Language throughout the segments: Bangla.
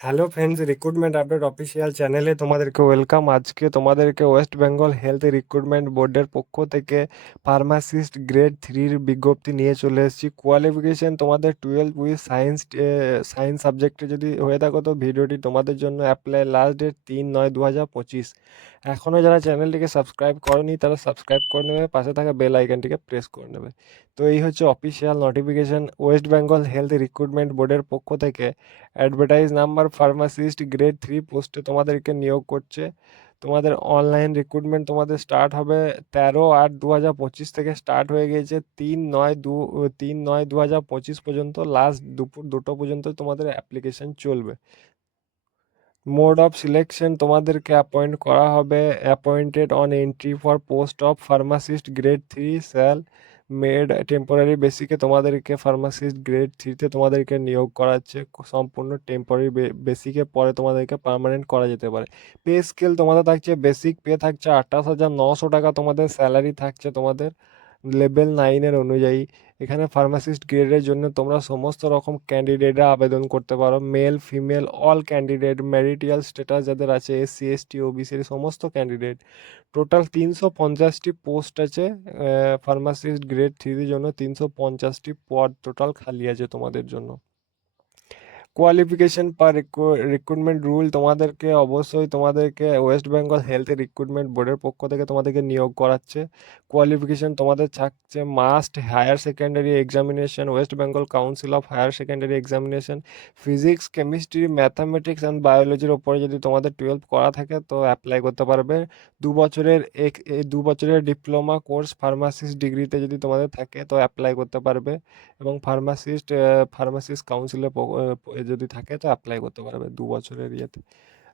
Hello friends recruitment update official চ্যানেলে তোমাদেরকে ওয়েলকাম আজকে তোমাদেরকে ওয়েস্ট বেঙ্গল হেলথ রিক্রুটমেন্ট বোর্ডের পক্ষ থেকে ফার্মাসিস্ট গ্রেড থ্রির বিজ্ঞপ্তি নিয়ে চলে এসেছি। কোয়ালিফিকেশান তোমাদের টুয়েলভ উইথ সায়েন্স সায়েন্স সাবজেক্টে যদি হয়ে থাকো তো ভিডিওটি তোমাদের জন্য অ্যাপ্লাই লাস্ট ডেট তিন নয় দু হাজার পঁচিশ। এখনও যারা চ্যানেলটিকে সাবস্ক্রাইব করনি, তারা সাবস্ক্রাইব করে নেবে, পাশে থাকা বেল আইকনটিকে প্রেস করে নেবে। তো এই হচ্ছে official notification West Bengal health recruitment বোর্ডের পক্ষ থেকে advertise number pharmacist grade three পোস্টে তোমাদেরকে নিয়োগ করছে। তোমাদের অনলাইন রিক্রুটমেন্ট তোমাদের স্টার্ট হবে তেরো আট দু হাজার পঁচিশ থেকে স্টার্ট হয়ে গিয়েছে তিন নয় দু, তিন নয় দু হাজার পঁচিশ পর্যন্ত লাস্ট দুপুর দুটো পর্যন্ত তোমাদের অ্যাপ্লিকেশন চলবে। মোড অফ সিলেকশন তোমাদেরকে অ্যাপয়েন্ট করা হবে। Appointed on entry for post of pharmacist grade three shall মেড টেম্পোরারি বেসিকে তোমাদেরকে ফার্মাসিস্ট গ্রেড থ্রিতে তোমাদেরকে নিয়োগ করাচ্ছে। সম্পূর্ণ টেম্পোরারি বেসিকে পরে তোমাদেরকে পারমানেন্ট করা যেতে পারে। পে স্কেল তোমাদের থাকছে বেসিক পে থাকছে আঠাশ হাজার নশো টাকা তোমাদের স্যালারি থাকছে তোমাদের। লেভেল নাইনের অনুযায়ী। এখানে ফার্মাসিস্ট গ্রেডের জন্য তোমরা সমস্ত রকম ক্যান্ডিডেটরা আবেদন করতে পারো। Male female all candidate marital status যাদের আছে এসসি এসটি ওবিসির সমস্ত ক্যান্ডিডেট টোটাল তিনশো পঞ্চাশটি পোস্ট আছে ফার্মাসিস্ট গ্রেড থ্রির জন্য তিনশো পঞ্চাশটি পদ টোটাল খালি আছে তোমাদের জন্য। কোয়ালিফিকেশন পার রিক্রুটমেন্ট রুল তোমাদেরকে অবশ্যই তোমাদেরকে ওয়েস্ট বেঙ্গল হেলথ রিক্রুটমেন্ট বোর্ডের পক্ষ থেকে তোমাদেরকে নিয়োগ করাচ্ছে। কোয়ালিফিকেশন তোমাদের থাকছে must higher secondary examination West Bengal council of higher secondary examination physics chemistry mathematics and বায়োলজির ওপরে যদি তোমাদের টুয়েলভ করা থাকে তো অ্যাপ্লাই করতে পারবে। দু বছরের এক দু বছরের ডিপ্লোমা কোর্স ফার্মাসিস্ট ডিগ্রিতে যদি তোমাদের থাকে তো অ্যাপ্লাই করতে পারবে। এবং ফার্মাসিস্ট ফার্মাসিস্ট কাউন্সিলের যদি থাকে তো অ্যাপ্লাই করতে পারবে দু বছরের ইয়েতে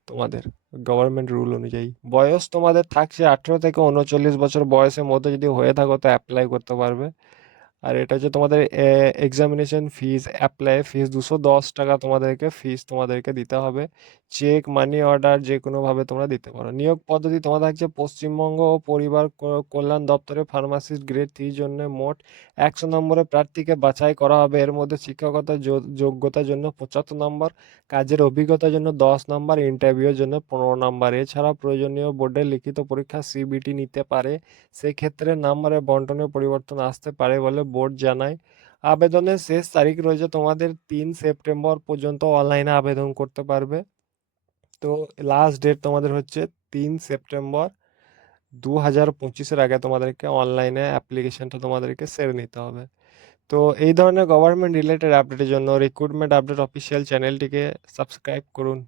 তোমাদের গভর্নমেন্ট রুল অনুযায়ী। বয়স তোমাদের থাকছে আঠেরো থেকে উনচল্লিশ বছর বয়সের মধ্যে যদি হয়ে থাকো তো অ্যাপ্লাই করতে পারবে। আর এটা হচ্ছে তোমাদের এক্সামিনেশন ফিজ অ্যাপ্লাই ফিজ দুশো দশ টাকা তোমাদেরকে ফিজ তোমাদেরকে দিতে হবে। চেক মানি অর্ডার যে কোনোভাবে তোমরা দিতে পারো। নিয়োগ পদ্ধতি তোমাদের হচ্ছে পশ্চিমবঙ্গ ও পরিবার কল্যাণ দপ্তরে ফার্মাসিস্ট গ্রেড থ্রির জন্য মোট একশো নম্বরের প্রার্থীকে বাছাই করা হবে। এর মধ্যে শিক্ষকতা যোগ্যতার জন্য পঁচাত্তর নম্বর, কাজের অভিজ্ঞতার জন্য দশ নম্বর ইন্টারভিউর জন্য পনেরো নম্বর। এছাড়া প্রয়োজনীয় বোর্ডের লিখিত পরীক্ষা সিবিটি নিতে পারে। সেক্ষেত্রে নাম্বারের বন্টনের পরিবর্তন আসতে পারে বলে বোর্ড জানায় আবেদনের শেষ তারিখ রয়েছে তোমাদের তিন সেপ্টেম্বর পর্যন্ত অনলাইনে আবেদন করতে পারবে। তো লাস্ট ডেট তোমাদের হচ্ছে তিন সেপ্টেম্বর দু হাজার পঁচিশের আগে তোমাদেরকে অনলাইনে অ্যাপ্লিকেশনটা তোমাদেরকে সেরে নিতে হবে। তো এই ধরনের গভর্নমেন্ট রিলেটেড আপডেটের জন্য রিক্রুটমেন্ট আপডেট অফিসিয়াল চ্যানেলটিকে সাবস্ক্রাইব করুন।